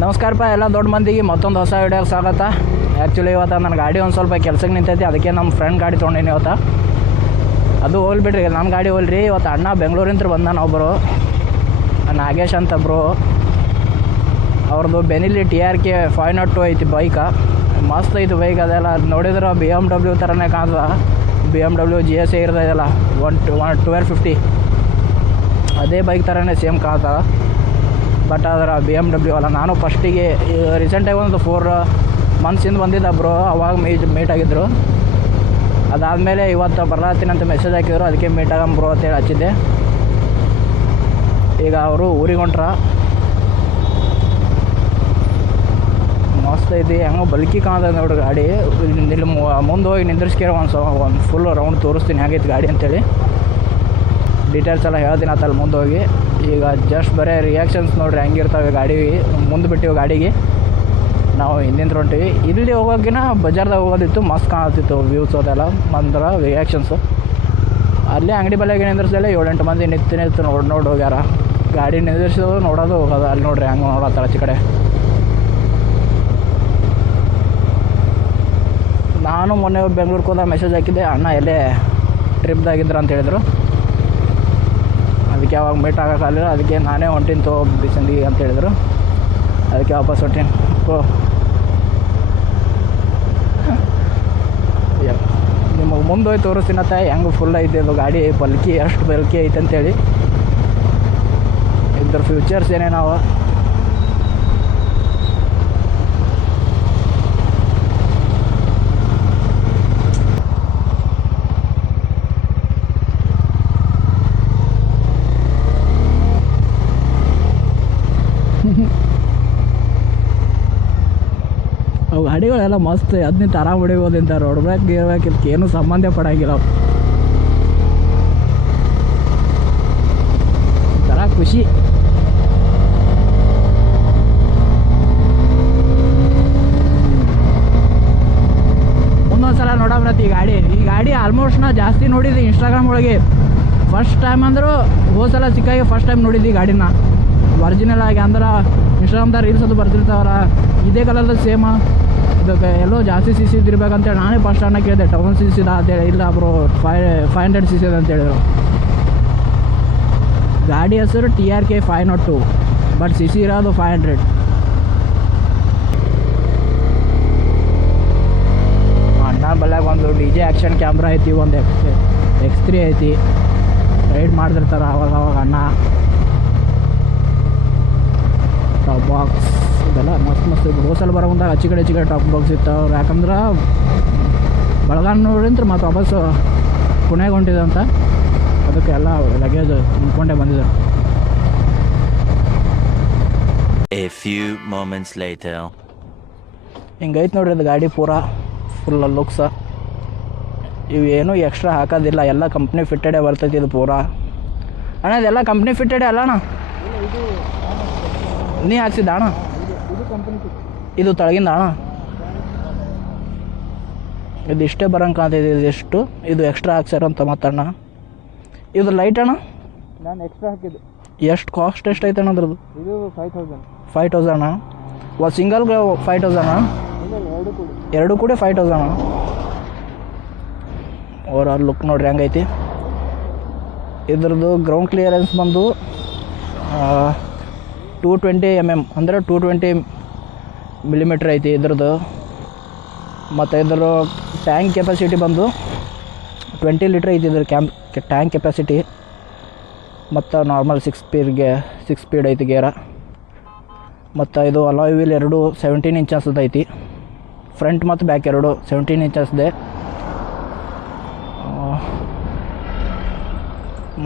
ನಮಸ್ಕಾರಪ್ಪ ಎಲ್ಲ ದೊಡ್ಡ ಮಂದಿಗೆ ಮತ್ತೊಂದು ಹೊಸ ವಿಡಿಯೋಗೆ ಸ್ವಾಗತ. ಆ್ಯಕ್ಚುಲಿ ಇವತ್ತು ನನ್ನ ಗಾಡಿ ಒಂದು ಸ್ವಲ್ಪ ಕೆಲಸಕ್ಕೆ ನಿಂತೈತಿ, ಅದಕ್ಕೆ ನಮ್ಮ ಫ್ರೆಂಡ್ ಗಾಡಿ ತೊಗೊಂಡಿನಿ ಇವತ್ತು. ಅದು ಹೋಗ್ಲಿ ಬಿಡ್ರಿ, ನನ್ನ ಗಾಡಿ ಹೋಗ್ಲಿ. ಇವತ್ತು ಅಣ್ಣ ಬೆಂಗಳೂರಿಂತ ಬಂದಾನ ಒಬ್ಬರು, ನಾಗೇಶ್ ಅಂತ ಬ್ರೋ. ಅವ್ರದ್ದು ಬೆನಿಲಿ TRK 502 ಐತಿ ಬೈಕ, ಮಸ್ತ್ ಐತಿ ಬೈಕ್. ಅದೆಲ್ಲ ನೋಡಿದ್ರೆ BMW ಥರನೇ ಕಾಣ್ತದೆ. BMW GS ಇರ್ತದಲ್ಲ 1250, ಅದೇ ಬೈಕ್ ಥರನೇ ಸೇಮ್ ಕಾಣ್ತದೆ. ಬಟ್ ಅದರ BMW ಅಲ್ಲ. ನಾನು ಫಸ್ಟಿಗೆ ರೀಸೆಂಟಾಗಿ ಒಂದು 4 ಮಂತ್ಸಿಂದ ಬಂದಿದ್ದ ಬ್ರೋ, ಅವಾಗ ಮೀಟ್ ಆಗಿದ್ದರು. ಅದಾದಮೇಲೆ ಇವತ್ತು ಬರ್ಲಾತೀನಿ ಅಂತ ಮೆಸೇಜ್ ಹಾಕಿದ್ರು, ಅದಕ್ಕೆ ಮೀಟ್ ಆಗಮ್ ಬ್ರೋ ಅಂತೇಳಿ ಹಚ್ಚಿದ್ದೆ. ಈಗ ಅವರು ಊರಿಗೆ ಹೊಂಟ್ರ. ಮಸ್ತ್ ಐತಿ, ಹೆಂಗೋ ಬಲ್ಕಿ ಕಾಣ್ತದೆ ನೋಡ್ರಿ ಗಾಡಿ. ಇಲ್ಲಿ ಮುಂದೆ ಹೋಗಿ ನಿಂದ್ರಿಸ್ಕೇರ ಒಂದು ಫುಲ್ ರೌಂಡ್ ತೋರಿಸ್ತೀನಿ ಹೇಗೈತಿ ಗಾಡಿ ಅಂತೇಳಿ. ಡೀಟೇಲ್ಸ್ ಎಲ್ಲ ಹೇಳ್ತೀನಿ ಆತಲ್ಲಿ ಮುಂದೆ ಹೋಗಿ. ಈಗ ಜಸ್ಟ್ ಬರೀ ರಿಯಾಕ್ಷನ್ಸ್ ನೋಡಿರಿ ಹೆಂಗಿರ್ತವೆ ಗಾಡಿ. ಮುಂದೆ ಬಿಟ್ಟಿವಿ ಗಾಡಿಗೆ, ನಾವು ಹಿಂದಿಂದ ಹೊಂಟಿವಿ. ಇಲ್ಲಿ ಹೋಗೋಕಿನ ಬಜಾರ್ದಾಗ ಹೋಗೋದಿತ್ತು, ಮಸ್ತ್ ಕಾಣತ್ತಿತ್ತು ವ್ಯೂಸ್ ಅದೆಲ್ಲ. ಬಂದ್ರೆ ರಿಯಾಕ್ಷನ್ಸು ಅಲ್ಲೇ ಅಂಗಡಿ ಬಲೆಗೆ ನಿಂದ್ರಿಸಲೇ 7-8 ಮಂದಿ ನಿಂತು ನೋಡಿ ಹೋಗ್ಯಾರ. ಗಾಡಿ ನಿಂದ್ರಿಸೋದು ನೋಡೋದು ಹೋಗೋದು. ಅಲ್ಲಿ ನೋಡ್ರಿ ಹಂಗೆ ನೋಡತ್ತಾರ ಆಚೆ ಕಡೆ. ನಾನು ಮೊನ್ನೆ ಬೆಂಗ್ಳೂರಿಗೆ ಹೋದಾಗ ಮೆಸೇಜ್ ಹಾಕಿದ್ದೆ, ಅಣ್ಣ ಎಲ್ಲೇ ಟ್ರಿಪ್ದಾಗಿದ್ರು ಅಂತ ಹೇಳಿದರು. ಅದಕ್ಕೆ ಅವಾಗ ಮೀಟ್ ಆಗೋಕ್ಕಾಗಲಿಲ್ಲ, ಅದಕ್ಕೆ ನಾನೇ ಹೊಂಟೀನಿ ತೋ ಬಿಸಂದಿಗೆ ಅಂತ ಹೇಳಿದರು. ಅದಕ್ಕೆ ವಾಪಸ್ ಹೊಂಟೀನಿ. ನಿಮಗೆ ಮುಂದೆ ಹೋಗಿ ತೋರಿಸ್ತೀನತ್ತ ಹೆಂಗೆ ಫುಲ್ ಐತೆ ಅದು ಗಾಡಿ. ಬಲ್ಕಿ ಎಷ್ಟು ಬಲ್ಕಿ ಐತೆ ಅಂತೇಳಿ. ಇದ್ರ ಫ್ಯೂಚರ್ಸ್ ಏನೇನಾವ ಅವು ಗಾಡಿಗಳೆಲ್ಲ ಮಸ್ತ್. ಅದನ್ನ ಆರಾಮ್ ಹೊಡಿಬೋದಿಂತ. ರೋಡ್ ಬ್ಯಾಕ್ ಗೇರ್ ಬ್ಯಾಕ್ ಇದಕ್ಕೆ ಏನೂ ಸಂಬಂಧ ಪಡಂಗಿಲ್ಲ. ಒಂಥರ ಖುಷಿ. ಮುಂದೊಂದ್ಸಲ ನೋಡಬ್ರತಿ ಈ ಗಾಡಿ ಆಲ್ಮೋಸ್ಟ್ ನಾ ಜಾಸ್ತಿ ನೋಡಿದ್ದೆ ಇನ್ಸ್ಟಾಗ್ರಾಮ್ ಒಳಗೆ. ಫಸ್ಟ್ ಟೈಮ್ ಅಂದರೂ ಹೋದ ಸಲ ಸಿಕ್ಕಾಗಿ ಫಸ್ಟ್ ಟೈಮ್ ನೋಡಿದ್ದೆ ಈ ಗಾಡಿನ ಒರಿಜಿನಲ್ ಆಗಿ. ಅಂದ್ರೆ ಇನ್ಸ್ಟಾಗ್ರಾಮ್ದಾಗ ರೀಲ್ಸ್ ಅದು ಬರ್ತಿರ್ತಾವ್ರ, ಇದೇ ಕಲರ್ದು ಸೇಮ. ಇದಕ್ಕೆ ಎಲ್ಲೋ ಜಾಸ್ತಿ CC ಇರ್ಬೇಕಂತೇಳಿ ನಾನೇ ಫಸ್ಟ್ ಅಣ್ಣ ಕೇಳಿದೆ, 1000 CC ಅಂತೇಳಿ. ಇಲ್ಲ ಬ್ರೋ 500 CC ಅಂತ ಹೇಳಿದ್ರು. ಗಾಡಿ ಹೆಸರು TRK 502, ಬಟ್ CC ಇರೋದು 500. ಅಣ್ಣ ಬಲ್ಲಾಗ ಒಂದು DJ ಆ್ಯಕ್ಷನ್ ಕ್ಯಾಮ್ರಾ ಐತಿ, ಒಂದು X3 ಐತಿ. ರೈಡ್ ಮಾಡ್ತಿರ್ತಾರೆ ಅವಾಗ ಅಣ್ಣ. ಟಾಪ್ ಬಾಕ್ಸ್ ಇದೆಲ್ಲ ಮಸ್ತ್ ಇತ್ತು. ಹೋಸಲ್ ಬರೋ ಮುಂದಾಗ ಆಚೆ ಕಡೆ ಟಾಪ್ ಬಾಕ್ಸ್ ಇತ್ತು. ಅವ್ರು ಯಾಕಂದ್ರೆ ಬೆಳಗಾವಿ ನೋಡಿಂತ ಮತ್ತು ವಾಪಸ್ ಪುಣೆಗೆ ಹೊಂಟಿದೆ ಅಂತ, ಅದಕ್ಕೆ ಎಲ್ಲ ಲಗೇಜ್ ತುಂಬಿಕೊಂಡೇ ಬಂದಿದೆ. ಹಿಂಗೈತೆ ನೋಡ್ರಿ ಅದು ಗಾಡಿ ಪೂರಾ ಫುಲ್ ಲುಕ್ಸ. ಇವೇನು ಎಕ್ಸ್ಟ್ರಾ ಹಾಕೋದಿಲ್ಲ, ಎಲ್ಲ ಕಂಪ್ನಿ ಫಿಟ್ಟೆಡೇ ಬರ್ತೈತಿ ಇದು ಪೂರಾ. ಅಣ್ಣ ಇದೆಲ್ಲ ಕಂಪ್ನಿ ಫಿಟ್ಟೆಡೇ ಅಲ್ಲ ಅಣ್ಣ? ನೀ ಹಾಕ್ಸಿದ್ದ ಅಣ್ಣ? ಇದು ತಳಗಿಂದ ಅಣ್ಣ? ಇದು ಇಷ್ಟೇ ಬರೋಂಗೆ ಕಾಣ್ತೈತಿ. ಇದು ಎಷ್ಟು ಇದು ಎಕ್ಸ್ಟ್ರಾ ಹಾಕ್ಸ್ಯಾರಂತ ಮತ್ತಣ್ಣ. ಇದು ಲೈಟ್ ಅಣ್ಣ? ನಾನು ಎಕ್ಸ್ಟ್ರಾ ಹಾಕಿದ್ದು. ಎಷ್ಟು ಕಾಸ್ಟ್ ಎಷ್ಟು ಐತೆ ಅಣ್ಣ ಅದ್ರದ್ದು? ಇದು 5000. 5000 ಅಣ್ಣ? ಒಂದು ಸಿಂಗಲ್ಗೆ 5000 ಅಣ್ಣ? ಎರಡು ಕೂಡ 5000 ಅಣ್ಣ? ಓವರ್ ಆಲ್ ಲುಕ್ ನೋಡ್ರಿ ಹೆಂಗೈತಿ. ಇದ್ರದ್ದು ಗ್ರೌಂಡ್ ಕ್ಲಿಯರೆನ್ಸ್ ಬಂದು 220 mm, ಅಂದರೆ 220 mm ಐತಿ ಇದ್ರದ್ದು. ಮತ್ತು ಇದ್ರ ಟ್ಯಾಂಕ್ ಕೆಪಾಸಿಟಿ ಬಂದು 20 ಲೀಟ್ರ್ ಐತಿ ಇದ್ರ ಟ್ಯಾಂಕ್ ಕೆಪಾಸಿಟಿ. ಮತ್ತು ನಾರ್ಮಲ್ 6 ಸ್ಪೀಡ್ ಐತಿ ಗೇರ. ಮತ್ತು ಇದು ಅಲಾಯ್ ವೀಲ್ ಎರಡು 17 ಇಂಚಸ್ ಐತಿ. ಫ್ರಂಟ್ ಮತ್ತು ಬ್ಯಾಕ್ ಎರಡು 17 ಇಂಚಸ್ದೆ.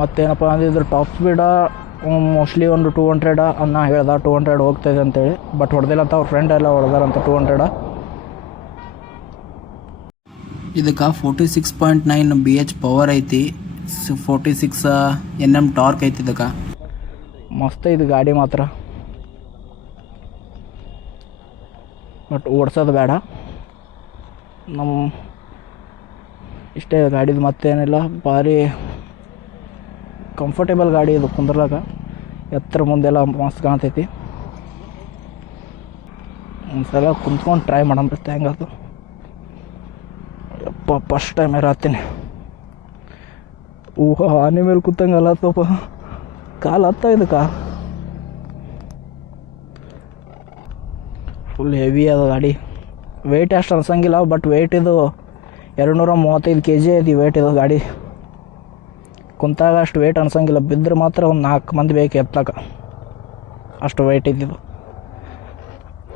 ಮತ್ತೇನಪ್ಪ ಅಂದರೆ ಇದ್ರ ಟಾಪ್ ಸ್ಪೀಡ ಮೋಸ್ಟ್ಲಿ ಒಂದು 200 ಅನ್ನ ಹೇಳ್ದ. 200 ಹೋಗ್ತಾಯಿದೆ ಅಂತೇಳಿ, ಬಟ್ ಹೊಡೆದಿಲ್ಲ ಅಂತ ಅವ್ರ ಫ್ರೆಂಡ್ ಎಲ್ಲ ಹೊಡೆದಾರಂತ 200. ಇದಕ್ಕೆ 46.9 BH ಪವರ್ ಐತಿ, 46 Nm ಟಾರ್ಕ್ ಐತಿ. ಇದಕ್ಕೆ ಮಸ್ತ್ ಐತಿ ಗಾಡಿ ಮಾತ್ರ, ಬಟ್ ಓಡಿಸೋದು ಬೇಡ. ನಮ್ಮ ಇಷ್ಟೇ ಗಾಡಿದು, ಮತ್ತೇನಿಲ್ಲ. ಭಾರಿ ಕಂಫರ್ಟೇಬಲ್ ಗಾಡಿ ಇದು ಕುಂದ್ರಲಾಗ. ಎತ್ತರ ಮುಂದೆಲ್ಲ ಮಸ್ತ್ ಕಾಣ್ತೈತಿ. ಒಂದ್ಸಲ ಕುಂತ್ಕೊಂಡು ಟ್ರೈ ಮಾಡಂಬಿಡುತ್ತೆ ಹೆಂಗದು. ಯಪ್ಪ ಫಸ್ಟ್ ಟೈಮ್ ಇರತ್ತೀನಿ. ಆನೆ ಮೇಲೆ ಕೂತಂಗೆ ಅಲ್ಲತ್ತಪ್ಪ, ಕಾಲು ಹತ್ತ ಇದಕ್ಕೆ ಫುಲ್ ಹೆವಿ ಅದು ಗಾಡಿ. ವೆಯ್ಟ್ ಅಷ್ಟು ಅನ್ಸಂಗಿಲ್ಲ, ಬಟ್ ವೆಯ್ಟ್ ಇದು 235 kg ಐತಿ ವೆಯ್ಟ್ ಇದು ಗಾಡಿ. ಕುಂತಾಗ ಅಷ್ಟು ವೆಯ್ಟ್ ಅನ್ಸಂಗಿಲ್ಲ, ಬಿದ್ದರೆ ಮಾತ್ರ ಒಂದು 4 ಮಂದಿ ಬೇಕು ಎತ್ತಕ, ಅಷ್ಟು ವೆಯ್ಟ್ ಇದ್ದಿದ್ದು.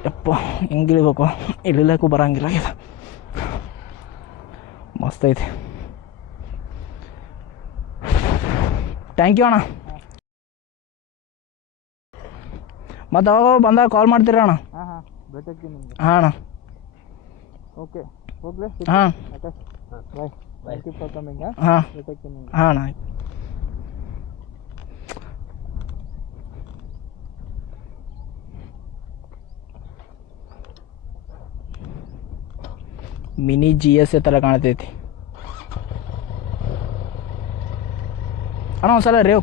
ಯಪ್ಪ ಹಿಂಗೆ ಇಳಿಬೇಕು, ಇಳಿಲಕ್ಕೂ ಬರೋಂಗಿಲ್ಲ ಇದು. ಮಸ್ತ್ ಐತಿ. ಥ್ಯಾಂಕ್ ಯು ಅಣ್ಣ. ಮತ್ತು ಅವಾಗ ಬಂದಾಗ ಕಾಲ್ ಮಾಡ್ತೀರ ಅಣ್ಣ? ಹಾಂ ಹಾಂ ಭೇಟಿ ನಿಮಗೆ. ಹಾಂ ಅಣ್ಣ. ಓಕೆ ಹೋಗ್ಲೇ. ಹಾಂ okay bye. Thank you for coming. ಹಾಂ ಭೇಟಿ ನಿಮಗೆ. ಹಾಂ ಅಣ್ಣ. ಮಿನಿ GSA ಥರ ಕಾಣ್ತೈತಿ ಅಣ್ಣ. ಒಂದ್ಸಲ ರೇವ್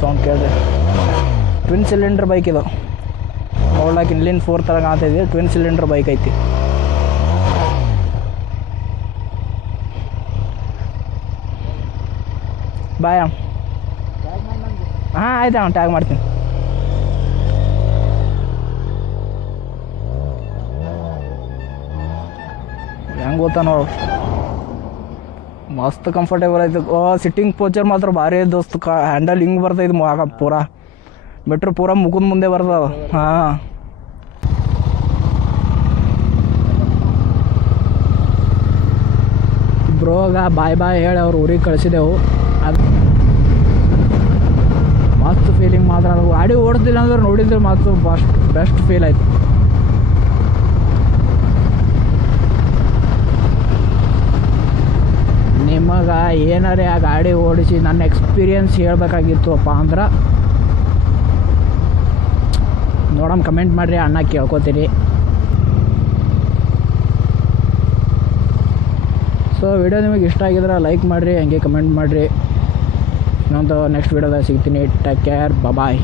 ಸೌಂಡ್ ಕೇಳಿದೆ. ಟ್ವಿನ್ ಸಿಲಿಂಡರ್ ಬೈಕ್ ಇದು ನೋಡ್ಲಾಕ ಇಲ್ಲಿನ 4 ಥರ ಕಾಣ್ತೈತಿ. ಟ್ವಿನ್ ಸಿಲಿಂಡರ್ ಬೈಕ್ ಐತಿ. ಬಾಯ್ ಅಣ್ಣ. ಹಾಂ ಆಯ್ತು ಅಣ್ಣ, ಟ್ಯಾಗ್ ಮಾಡ್ತೀನಿ. ಹೆಂಗೆ ಗೊತ್ತಾ ನೋಡು, ಮಸ್ತ್ ಕಂಫರ್ಟೇಬಲ್ ಆಯ್ತು. ಸಿಟ್ಟಿಂಗ್ ಪೋಚರ್ ಮಾತ್ರ ಭಾರಿ ದೋಸ್ತ್. ಹ್ಯಾಂಡಲ್ ಹಿಂಗೆ ಬರ್ತೈತೆ ಪೂರಾ ಮೆಟ್ರೋ ಪೂರಾ ಮುಗಿದ ಮುಂದೆ ಬರ್ತದ. ಹಾಂ ಬ್ರೋಗ ಬಾಯ್ ಹೇಳಿ ಅವ್ರ ಊರಿಗೆ ಕಳಿಸಿದೆವು. ಅದು ಮಸ್ತ್ ಫೀಲಿಂಗ್ ಮಾತ್ರ. ಅದು ಗಾಡಿ ಓಡಿಸ್ದಿಲ್ಲ ಅಂದ್ರೆ ನೋಡಿದ್ರೆ ಮಾತ್ರ ಬೆಸ್ಟ್ ಫೀಲ್ ಆಯ್ತು. ನಿಮಗೆ ಏನಾರೇ ಆ ಗಾಡಿ ಓಡಿಸಿ ನನ್ನ ಎಕ್ಸ್ಪೀರಿಯನ್ಸ್ ಹೇಳ್ಬೇಕಾಗಿತ್ತು ಅಪ್ಪ ಅಂದ್ರೆ ನೋಡಮ್, ಕಮೆಂಟ್ ಮಾಡಿರಿ ಅಣ್ಣ, ಕೇಳ್ಕೊತೀರಿ. ಸೊ ವಿಡಿಯೋ ನಿಮಗೆ ಇಷ್ಟ ಆಗಿದ್ರೆ ಲೈಕ್ ಮಾಡಿರಿ, ಹಂಗೆ ಕಮೆಂಟ್ ಮಾಡಿರಿ. ಇನ್ನೊಂದು ನೆಕ್ಸ್ಟ್ ವಿಡಿಯೋದಾಗ ಸಿಗ್ತೀನಿ. ಟೇಕ್ ಕೇರ್, ಬಾಯ್.